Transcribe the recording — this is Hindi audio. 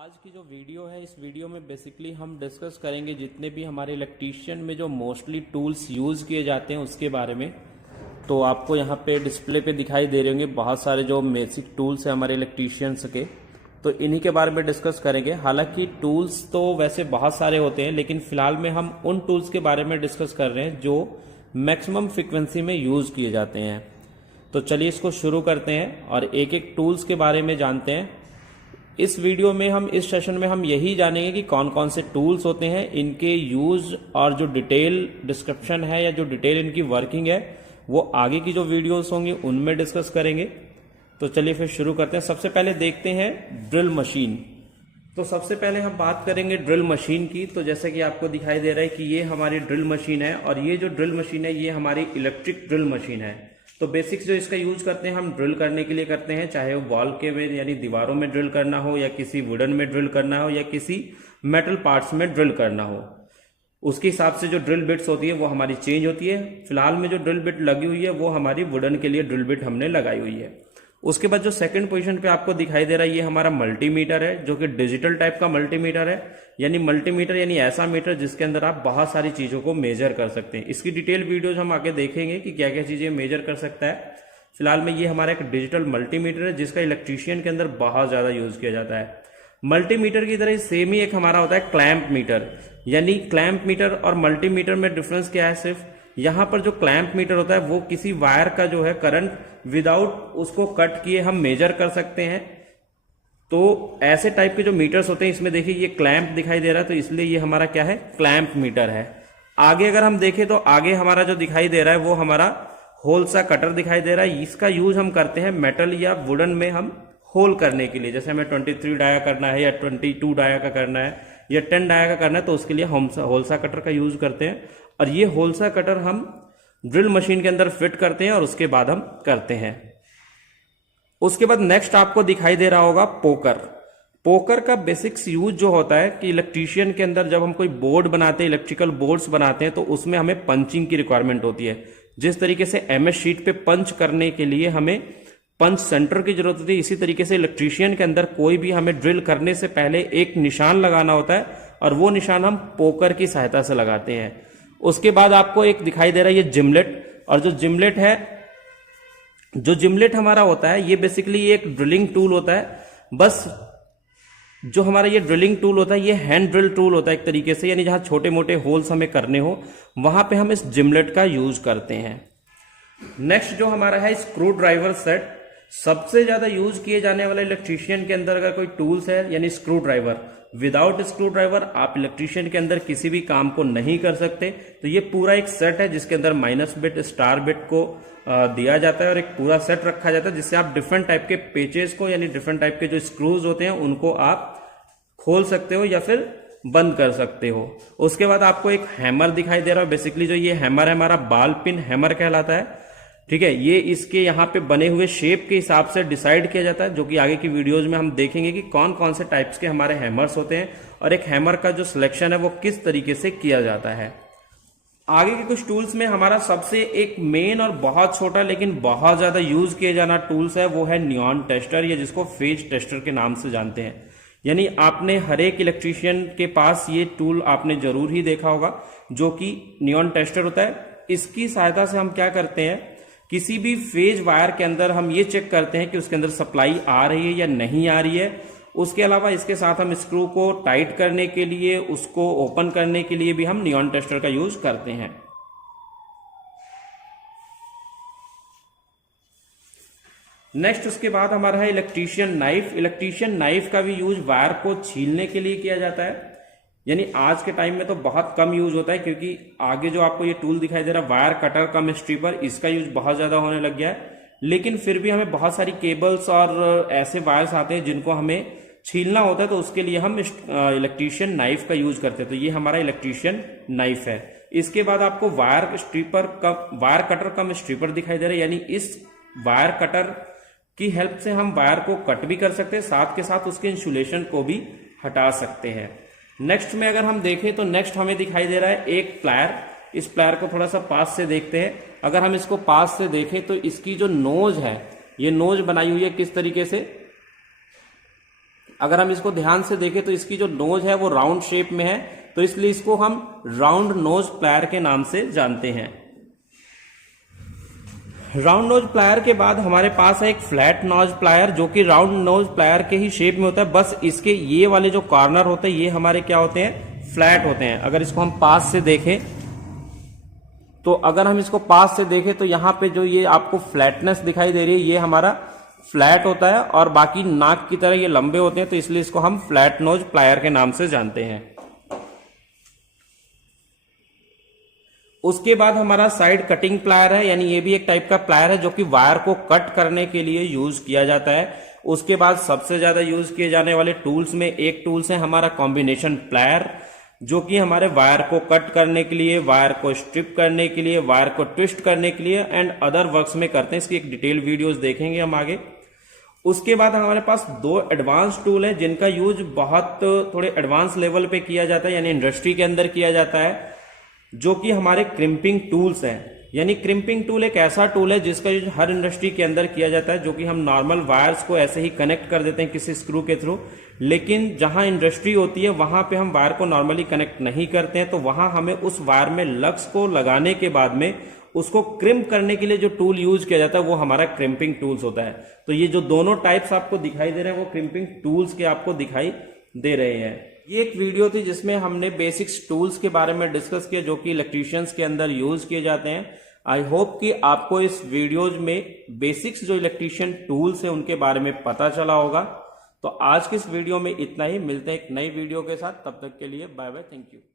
आज की जो वीडियो है, इस वीडियो में बेसिकली हम डिस्कस करेंगे जितने भी हमारे इलेक्ट्रीशियन में जो मोस्टली टूल्स यूज़ किए जाते हैं उसके बारे में। तो आपको यहाँ पे डिस्प्ले पे दिखाई दे रहे होंगे बहुत सारे जो बेसिक टूल्स हैं हमारे इलेक्ट्रीशियंस के, तो इन्हीं के बारे में डिस्कस करेंगे। हालांकि टूल्स तो वैसे बहुत सारे होते हैं, लेकिन फिलहाल में हम उन टूल्स के बारे में डिस्कस कर रहे हैं जो मैक्सिमम फ्रिक्वेंसी में यूज़ किए जाते हैं। तो चलिए इसको शुरू करते हैं और एक एक टूल्स के बारे में जानते हैं। इस वीडियो में हम इस सेशन में हम यही जानेंगे कि कौन कौन से टूल्स होते हैं, इनके यूज और जो डिटेल डिस्क्रिप्शन है या जो डिटेल इनकी वर्किंग है वो आगे की जो वीडियोस होंगी उनमें डिस्कस करेंगे। तो चलिए फिर शुरू करते हैं। सबसे पहले देखते हैं ड्रिल मशीन। तो सबसे पहले हम बात करेंगे ड्रिल मशीन की। तो जैसे कि आपको दिखाई दे रहा है कि ये हमारी ड्रिल मशीन है और ये जो ड्रिल मशीन है ये हमारी इलेक्ट्रिक ड्रिल मशीन है। तो बेसिक्स जो इसका यूज करते हैं हम ड्रिल करने के लिए करते हैं, चाहे वो वॉल के में यानी दीवारों में ड्रिल करना हो या किसी वुडन में ड्रिल करना हो या किसी मेटल पार्ट्स में ड्रिल करना हो। उसके हिसाब से जो ड्रिल बिट्स होती है वो हमारी चेंज होती है। फिलहाल में जो ड्रिल बिट लगी हुई है वो हमारी वुडन के लिए ड्रिल बिट हमने लगाई हुई है। उसके बाद जो सेकंड पोजीशन पे आपको दिखाई दे रहा है ये हमारा मल्टीमीटर है, जो कि डिजिटल टाइप का मल्टीमीटर है। यानी मल्टीमीटर यानी ऐसा मीटर जिसके अंदर आप बहुत सारी चीजों को मेजर कर सकते हैं। इसकी डिटेल वीडियोज हम आगे देखेंगे कि क्या क्या चीजें मेजर कर सकता है। फिलहाल में ये हमारा एक डिजिटल मल्टीमीटर है जिसका इलेक्ट्रीशियन के अंदर बहुत ज्यादा यूज किया जाता है। मल्टीमीटर की तरह सेम ही एक हमारा होता है क्लैंप मीटर। यानी क्लैंप मीटर और मल्टीमीटर में डिफरेंस क्या है, सिर्फ यहां पर जो क्लैंप मीटर होता है वो किसी वायर का जो है करंट विदाउट उसको कट किए हम मेजर कर सकते हैं। तो ऐसे टाइप के जो मीटर्स होते हैं इसमें देखिए ये क्लैंप दिखाई दे रहा है, तो इसलिए ये हमारा क्या है, क्लैंप मीटर है। आगे अगर हम देखें तो आगे हमारा जो दिखाई दे रहा है वो हमारा होल सा कटर दिखाई दे रहा है। इसका यूज हम करते हैं मेटल या वुडन में हम होल करने के लिए। जैसे हमें 23 डाया करना है या 22 डाया का करना है या 10 डाया का करना है तो उसके लिए हम होलसा कटर का यूज करते हैं। और ये होलसा कटर हम ड्रिल मशीन के अंदर फिट करते हैं और उसके बाद हम करते हैं। उसके बाद नेक्स्ट आपको दिखाई दे रहा होगा पोकर। पोकर का बेसिक्स यूज जो होता है कि इलेक्ट्रीशियन के अंदर जब हम कोई बोर्ड बनाते हैं, इलेक्ट्रिकल बोर्ड्स बनाते हैं, तो उसमें हमें पंचिंग की रिक्वायरमेंट होती है। जिस तरीके से एमएस शीट पे पंच करने के लिए हमें पंच सेंटर की जरूरत होती है, इसी तरीके से इलेक्ट्रीशियन के अंदर कोई भी हमें ड्रिल करने से पहले एक निशान लगाना होता है और वो निशान हम पोकर की सहायता से लगाते हैं। उसके बाद आपको एक दिखाई दे रहा है ये जिमलेट। और जो जिमलेट है, जो जिमलेट हमारा होता है ये बेसिकली एक ड्रिलिंग टूल होता है। बस जो हमारा ये ड्रिलिंग टूल होता है ये हैंड ड्रिल टूल होता है एक तरीके से, यानी जहां छोटे मोटे होल्स हमें करने हो वहां पे हम इस जिमलेट का यूज करते हैं। नेक्स्ट जो हमारा है स्क्रू ड्राइवर सेट। सबसे ज्यादा यूज किए जाने वाला इलेक्ट्रीशियन के अंदर अगर कोई टूल्स है यानी screw driver. Without screw driver आप इलेक्ट्रीशियन के अंदर किसी भी काम को नहीं कर सकते। तो ये पूरा एक सेट है जिसके अंदर माइनस बिट, स्टार बिट को दिया जाता है और एक पूरा सेट रखा जाता है जिससे आप डिफरेंट टाइप के पेचेस को यानी डिफरेंट टाइप के जो स्क्रूज होते हैं उनको आप खोल सकते हो या फिर बंद कर सकते हो। उसके बाद आपको एक हैमर दिखाई दे रहा है। बेसिकली जो ये हैमर है हमारा बाल पिन हैमर कहलाता है। ठीक है, ये इसके यहाँ पे बने हुए शेप के हिसाब से डिसाइड किया जाता है, जो कि आगे की वीडियोज में हम देखेंगे कि कौन कौन से टाइप्स के हमारे हैमर्स होते हैं और एक हैमर का जो सिलेक्शन है वो किस तरीके से किया जाता है। आगे के कुछ टूल्स में हमारा सबसे एक मेन और बहुत छोटा लेकिन बहुत ज्यादा यूज किया जाना टूल्स है वो है नियॉन टेस्टर, या जिसको फेज टेस्टर के नाम से जानते हैं। यानी आपने हर एक इलेक्ट्रीशियन के पास ये टूल आपने जरूर ही देखा होगा, जो कि नियॉन टेस्टर होता है। इसकी सहायता से हम क्या करते हैं, किसी भी फेज वायर के अंदर हम ये चेक करते हैं कि उसके अंदर सप्लाई आ रही है या नहीं आ रही है। उसके अलावा इसके साथ हम स्क्रू को टाइट करने के लिए, उसको ओपन करने के लिए भी हम नियॉन टेस्टर का यूज करते हैं। नेक्स्ट उसके बाद हमारा है इलेक्ट्रीशियन नाइफ। इलेक्ट्रीशियन नाइफ का भी यूज वायर को छीलने के लिए किया जाता है। यानी आज के टाइम में तो बहुत कम यूज होता है, क्योंकि आगे जो आपको ये टूल दिखाई दे रहा है वायर कटर कम स्ट्रिपर, इसका यूज बहुत ज्यादा होने लग गया है। लेकिन फिर भी हमें बहुत सारी केबल्स और ऐसे वायर्स आते हैं जिनको हमें छीलना होता है, तो उसके लिए हम इलेक्ट्रीशियन नाइफ का यूज करते हैं। तो ये हमारा इलेक्ट्रीशियन नाइफ है। इसके बाद आपको वायर कटर कम स्ट्रिपर दिखाई दे रहा है। यानी इस वायर कटर की हेल्प से हम वायर को कट भी कर सकते हैं, साथ के साथ उसके इंसुलेशन को भी हटा सकते हैं। नेक्स्ट में अगर हम देखें तो नेक्स्ट हमें दिखाई दे रहा है एक प्लायर। इस प्लायर को थोड़ा सा पास से देखते हैं। अगर हम इसको पास से देखें तो इसकी जो नोज है, ये नोज बनाई हुई है किस तरीके से, अगर हम इसको ध्यान से देखें तो इसकी जो नोज है वो राउंड शेप में है, तो इसलिए इसको हम राउंड नोज प्लायर के नाम से जानते हैं। राउंड नोज प्लायर के बाद हमारे पास है एक फ्लैट नोज प्लायर, जो कि राउंड नोज प्लायर के ही शेप में होता है, बस इसके ये वाले जो कॉर्नर होते हैं ये हमारे क्या होते हैं, फ्लैट होते हैं। अगर इसको हम पास से देखें तो अगर हम इसको पास से देखें तो यहाँ पे जो ये आपको फ्लैटनेस दिखाई दे रही है ये हमारा फ्लैट होता है, और बाकी नाक की तरह ये लंबे होते हैं, तो इसलिए इसको हम फ्लैट नोज प्लायर के नाम से जानते हैं। उसके बाद हमारा साइड कटिंग प्लायर है, यानी ये भी एक टाइप का प्लायर है जो कि वायर को कट करने के लिए यूज किया जाता है। उसके बाद सबसे ज्यादा यूज किए जाने वाले टूल्स में एक टूल्स है हमारा कॉम्बिनेशन प्लायर, जो कि हमारे वायर को कट करने के लिए, वायर को स्ट्रिप करने के लिए, वायर को ट्विस्ट करने के लिए एंड अदर वर्क्स में करते हैं। इसकी एक डिटेल वीडियोस देखेंगे हम आगे। उसके बाद हमारे पास दो एडवांस टूल है जिनका यूज बहुत थोड़े एडवांस लेवल पे किया जाता है, यानी इंडस्ट्री के अंदर किया जाता है, जो कि हमारे क्रिम्पिंग टूल्स हैं। यानी क्रिम्पिंग टूल एक ऐसा टूल है जिसका यूज हर इंडस्ट्री के अंदर किया जाता है, जो कि हम नॉर्मल वायर्स को ऐसे ही कनेक्ट कर देते हैं किसी स्क्रू के थ्रू, लेकिन जहां इंडस्ट्री होती है वहां पे हम वायर को नॉर्मली कनेक्ट नहीं करते हैं, तो वहां हमें उस वायर में लक्स को लगाने के बाद में उसको क्रिम्प करने के लिए जो टूल यूज किया जाता है वो हमारा क्रिम्पिंग टूल्स होता है। तो ये जो दोनों टाइप्स आपको दिखाई दे रहे हैं वो क्रिम्पिंग टूल्स के आपको दिखाई दे रहे हैं। ये एक वीडियो थी जिसमें हमने बेसिक्स टूल्स के बारे में डिस्कस किया जो कि इलेक्ट्रीशियंस के अंदर यूज किए जाते हैं। आई होप कि आपको इस वीडियोज में बेसिक्स जो इलेक्ट्रीशियन टूल्स है उनके बारे में पता चला होगा। तो आज की इस वीडियो में इतना ही, मिलते हैं एक नई वीडियो के साथ, तब तक के लिए बाय बाय, थैंक यू।